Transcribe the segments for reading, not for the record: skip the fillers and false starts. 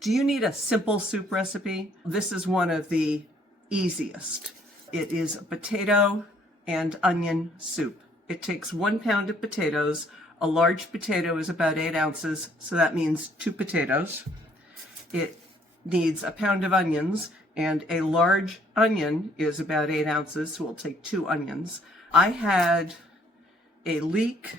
Do you need a simple soup recipe? This is one of the easiest. It is a potato and onion soup. It takes 1 pound of potatoes. A large potato is about 8 ounces, so that means 2 potatoes. It needs a pound of onions, and a large onion is about 8 ounces, so we'll take 2 onions. I had a leek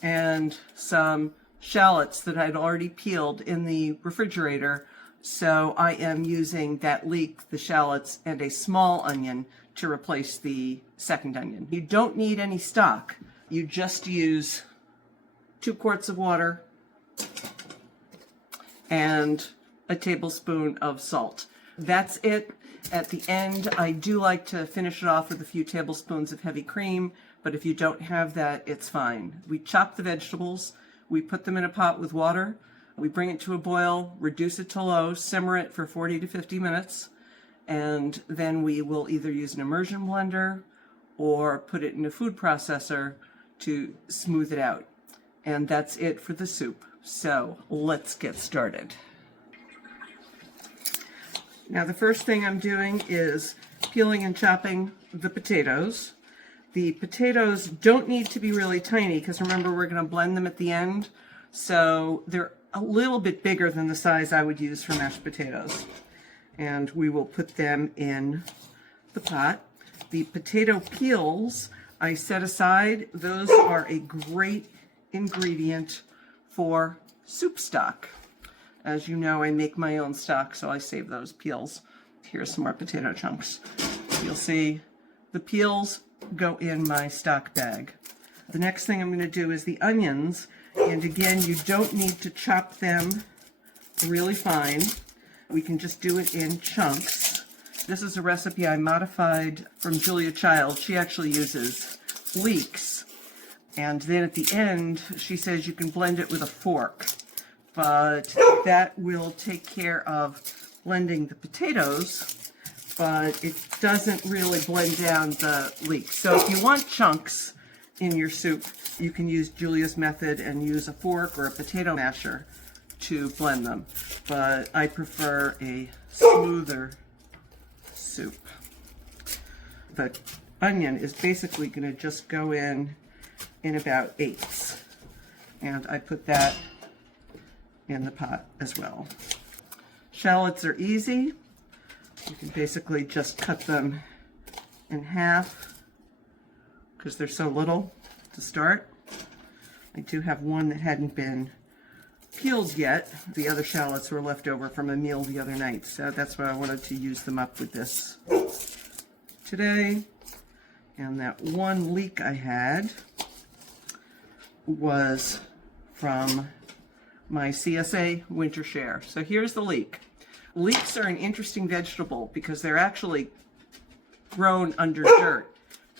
and some shallots that I'd already peeled in the refrigerator, so I am using that leek, the shallots, and a small onion to replace the second onion. You don't need any stock. You just use 2 quarts of water and a tablespoon of salt. That's it. At the end, I do like to finish it off with a few tablespoons of heavy cream, but if you don't have that, it's fine. We chop the vegetables, we put them in a pot with water, we bring it to a boil, reduce it to low, simmer it for 40 to 50 minutes, and then we will either use an immersion blender or put it in a food processor to smooth it out. And that's it for the soup. So let's get started. Now the first thing I'm doing is peeling and chopping the potatoes. The potatoes don't need to be really tiny because remember we're going to blend them at the end. So they're a little bit bigger than the size I would use for mashed potatoes. And we will put them in the pot. The potato peels I set aside. Those are a great ingredient for soup stock. As you know, I make my own stock, so I save those peels. Here's some more potato chunks. You'll see the peels go in my stock bag. The next thing I'm going to do is the onions, and again, you don't need to chop them really fine. We can just do it in chunks. This is a recipe I modified from Julia Child. She actually uses leeks, and then at the end, she says you can blend it with a fork, but that will take care of blending the potatoes, but it doesn't really blend down the leeks. So if you want chunks in your soup, you can use Julia's method and use a fork or a potato masher to blend them. But I prefer a smoother soup. The onion is basically going to just go in about 8ths. And I put that in the pot as well. Shallots are easy. You can basically just cut them in half because they're so little to start. I do have one that hadn't been peeled yet. The other shallots were left over from a meal the other night, so that's why I wanted to use them up with this today. And that one leek I had was from my CSA winter share. So here's the leek. Leeks are an interesting vegetable because they're actually grown under dirt.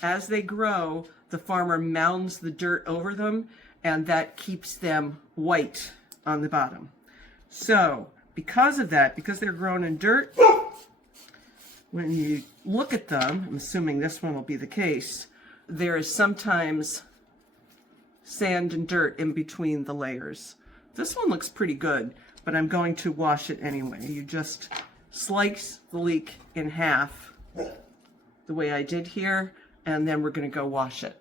As they grow, the farmer mounds the dirt over them, and that keeps them white on the bottom. So because of that, because they're grown in dirt, when you look at them, I'm assuming this one will be the case, there is sometimes sand and dirt in between the layers. This one looks pretty good, but I'm going to wash it anyway. You just slice the leek in half the way I did here, and then we're going to go wash it.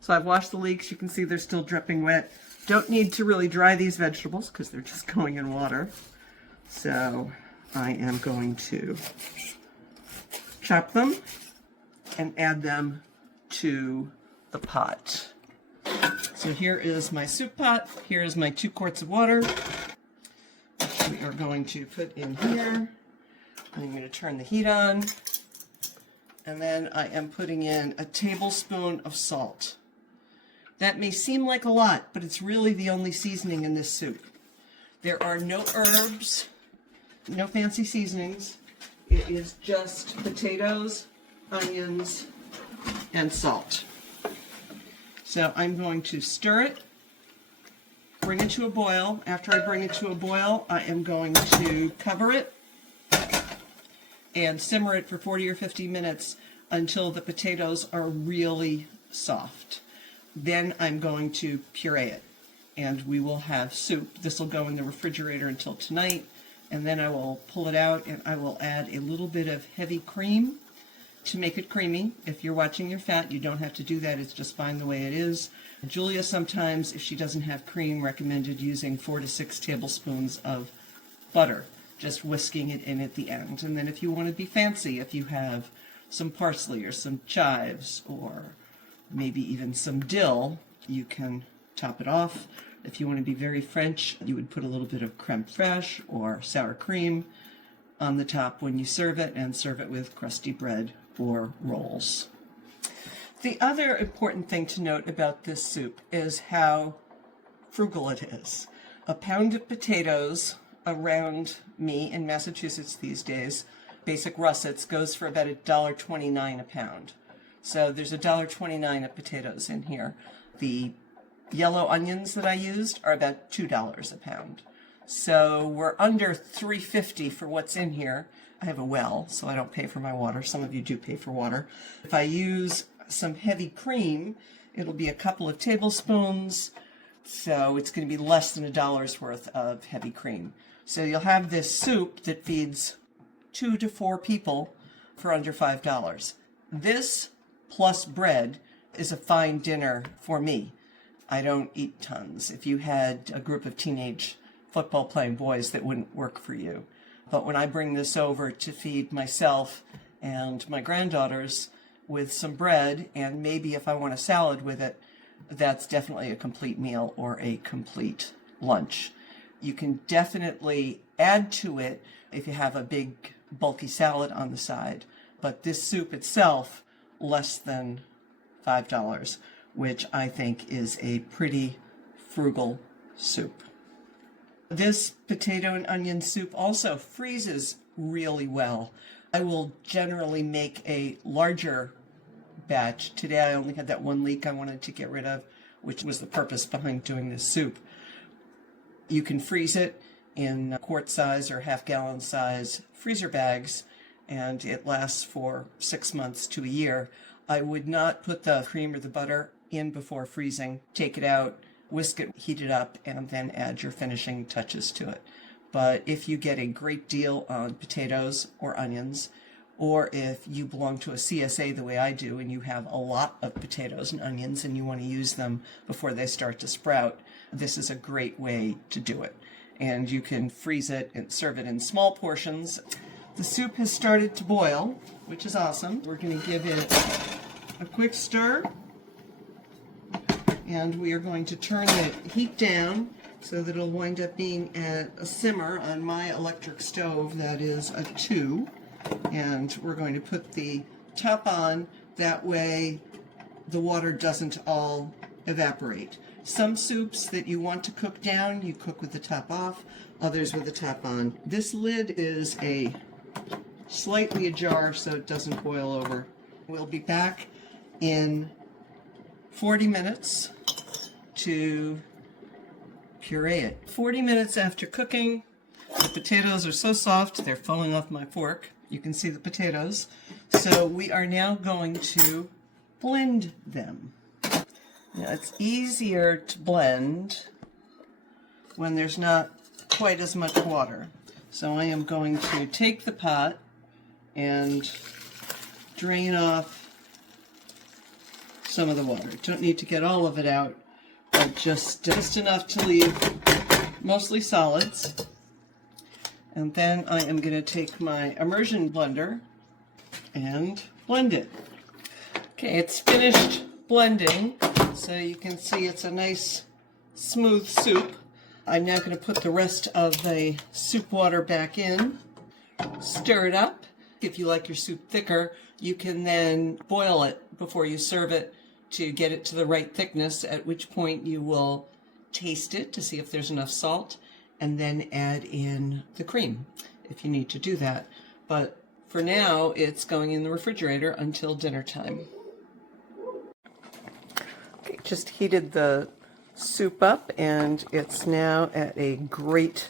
So I've washed the leeks. You can see they're still dripping wet. Don't need to really dry these vegetables because they're just going in water. So I am going to chop them and add them to the pot. So here is my soup pot. Here is my 2 quarts of water. We are going to put in here. I'm going to turn the heat on. And then I am putting in a tablespoon of salt. That may seem like a lot, but it's really the only seasoning in this soup. There are no herbs, no fancy seasonings. It is just potatoes, onions, and salt. So I'm going to stir it, bring it to a boil. After I bring it to a boil, I am going to cover it and simmer it for 40 or 50 minutes until the potatoes are really soft. Then I'm going to puree it. and we will have soup. This will go in the refrigerator until tonight, and then I will pull it out and I will add a little bit of heavy cream to make it creamy. If you're watching your fat, you don't have to do that. It's just fine the way it is. Julia sometimes, if she doesn't have cream, recommended using 4 to 6 tablespoons of butter, just whisking it in at the end. And then if you want to be fancy, if you have some parsley or some chives or maybe even some dill, you can top it off. If you want to be very French, you would put a little bit of creme fraiche or sour cream on the top when you serve it, and serve it with crusty bread or rolls. The other important thing to note about this soup is how frugal it is. A pound of potatoes around me in Massachusetts these days, basic russets, goes for about $1.29 a pound. So there's $1.29 of potatoes in here. The yellow onions that I used are about $2 a pound. So we're under $3.50 for what's in here. I have a well, so I don't pay for my water. Some of you do pay for water. If I use some heavy cream, it'll be a couple of tablespoons, so it's going to be less than $1 worth of heavy cream. So you'll have this soup that feeds 2 to 4 people for under $5. This plus bread is a fine dinner for me. I don't eat tons. If you had a group of teenage football playing boys, that wouldn't work for you. But when I bring this over to feed myself and my granddaughters with some bread, and maybe if I want a salad with it, that's definitely a complete meal or a complete lunch. You can definitely add to it if you have a big bulky salad on the side, but this soup itself, less than $5, which I think is a pretty frugal soup. This potato and onion soup also freezes really well. I will generally make a larger batch. Today I only had that one leek I wanted to get rid of, which was the purpose behind doing this soup. You can freeze it in quart size or half-gallon size freezer bags, and it lasts for 6 months to a year. I would not put the cream or the butter in before freezing. Take it out, whisk it, heat it up, and then add your finishing touches to it. But if you get a great deal on potatoes or onions, or if you belong to a CSA the way I do and you have a lot of potatoes and onions and you want to use them before they start to sprout, this is a great way to do it. And you can freeze it and serve it in small portions. The soup has started to boil, which is awesome. We're going to give it a quick stir, and we are going to turn the heat down so that it'll wind up being at a simmer on my electric stove that is a 2. And we're going to put the top on, that way the water doesn't all evaporate. Some soups that you want to cook down, you cook with the top off, others with the top on. This lid is slightly ajar so it doesn't boil over. We'll be back in 40 minutes to puree it. 40 minutes after cooking, the potatoes are so soft they're falling off my fork. You can see the potatoes. So we are now going to blend them. Now it's easier to blend when there's not quite as much water. So I am going to take the pot and drain off some of the water. Don't need to get all of it out, but just enough to leave mostly solids. And then I am going to take my immersion blender and blend it. Okay, it's finished blending, so you can see it's a nice smooth soup. I'm now going to put the rest of the soup water back in, stir it up. If you like your soup thicker, you can then boil it before you serve it to get it to the right thickness, at which point you will taste it to see if there's enough salt, and then add in the cream if you need to do that. But for now, it's going in the refrigerator until dinner time. Okay, just heated the soup up and it's now at a great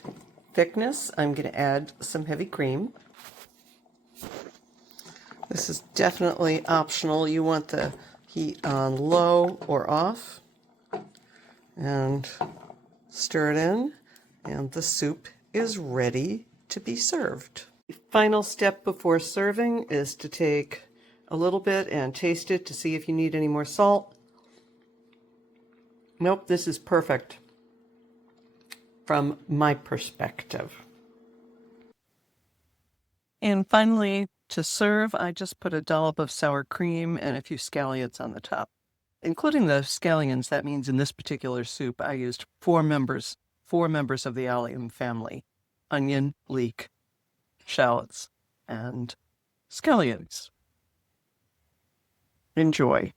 thickness. I'm going to add some heavy cream. This is definitely optional. You want the heat on low or off. And Stir it in, and the soup is ready to be served. The final step before serving is to take a little bit and taste it to see if you need any more salt. Nope, this is perfect from my perspective. And finally, to serve, I just put a dollop of sour cream and a few scallions on the top. Including the scallions, that means in this particular soup, I used four members of the allium family: onion, leek, shallots, and scallions. Enjoy.